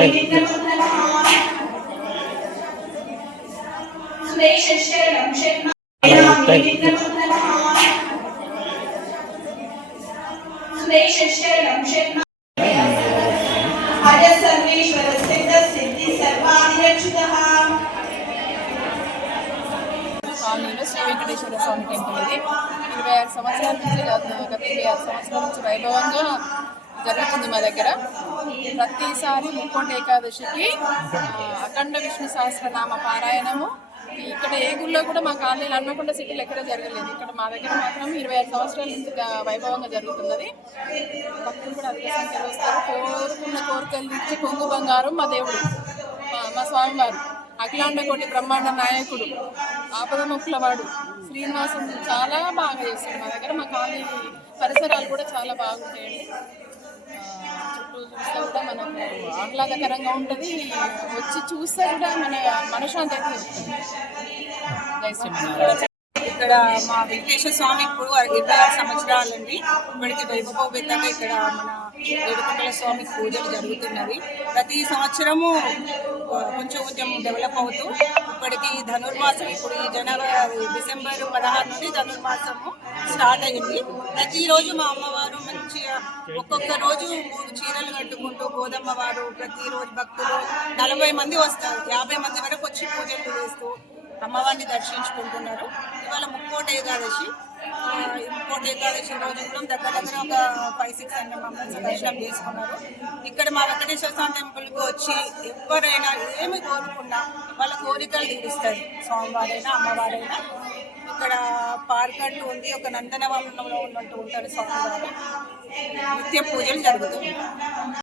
కాలనీలో శ్రీ వెంకటేశ్వర స్వామి టెంపుల్ ఇది 26 సంవత్సరాల నుంచి గత 26 సంవత్సరాల నుంచి వైభవంగా జరుగుతుంది మా దగ్గర. ప్రతిసారి ముక్కోటి ఏకాదశికి అఖండ విష్ణు సహస్రనామ పారాయణము ఇక్కడ ఏ గుళ్ళో కూడా మా కాలనీలో హన్మకొండ సిటీలో ఎక్కడ జరగలేదు. ఇక్కడ మా దగ్గర మాత్రం 26 సంవత్సరాల నుంచి వైభవంగా జరుగుతున్నది. భక్తులు కూడా అధిక సంఖ్యలో వస్తారు. కోరుకున్న కోరికలు తీర్చి కొంగు బంగారం మా దేవుడు మా స్వామివారు అఖిలాండ కోటి బ్రహ్మాండ నాయకుడు ఆపద మొక్కులవాడు శ్రీనివాసం చాలా బాగా చేస్తాడు మా దగ్గర. మా కాలనీ పరిసరాలు కూడా చాలా బాగుంటాయండి. చుట్టూ చూస్తే కూడా మనకు ఆహ్లాదకరంగా ఉంటుంది. వచ్చి చూస్తే కూడా మన మనశ్శాంతి అయితే ఉంటుంది. జై శ్రీమన్నారాయణ. ఇక్కడ మా వెంకటేశ్వర స్వామి ఇప్పుడు 26 సంవత్సరాలండి. ఇప్పటికి వైభవోపేతంగా ఇక్కడ మన ఏడుకొండల స్వామి పూజలు జరుగుతున్నవి. ప్రతి సంవత్సరము కొంచెం డెవలప్ అవుతూ ఇప్పటికి ధనుర్మాసం ఇప్పుడు ఈ డిసెంబర్ 16 నుండి ధనుర్మాసము స్టార్ట్ అయ్యింది. ప్రతిరోజు మా అమ్మవారు మంచిగా ఒక్కొక్క రోజు 3 చీరలు కట్టుకుంటూ గోదమ్మవారు ప్రతిరోజు భక్తులు 40 మంది వస్తారు, 50 మంది వరకు వచ్చి పూజలు చేస్తూ అమ్మవారిని దర్శించుకుంటున్నారు. ఇవాళ ముక్కోటి ఏకాదశి. ముక్కోటి ఏకాదశి రోజు కూడా దగ్గర ఒక 500-600 మెంబర్స్ దర్శనం చేసుకున్నారు. ఇక్కడ మా వెంకటేశ్వర స్వామి టెంపుల్కి వచ్చి ఎవరైనా ఏమి కోరుకున్నా వాళ్ళ కోరికలు తీరుస్తారు. స్వామివారైనా అమ్మవారైనా. ఇక్కడ పార్క్ అంటూ ఉంది. ఒక నందనవనంలో ఉన్నట్టు ఉంటారు స్వామివారు. నిత్య పూజలు జరుగుతాయి.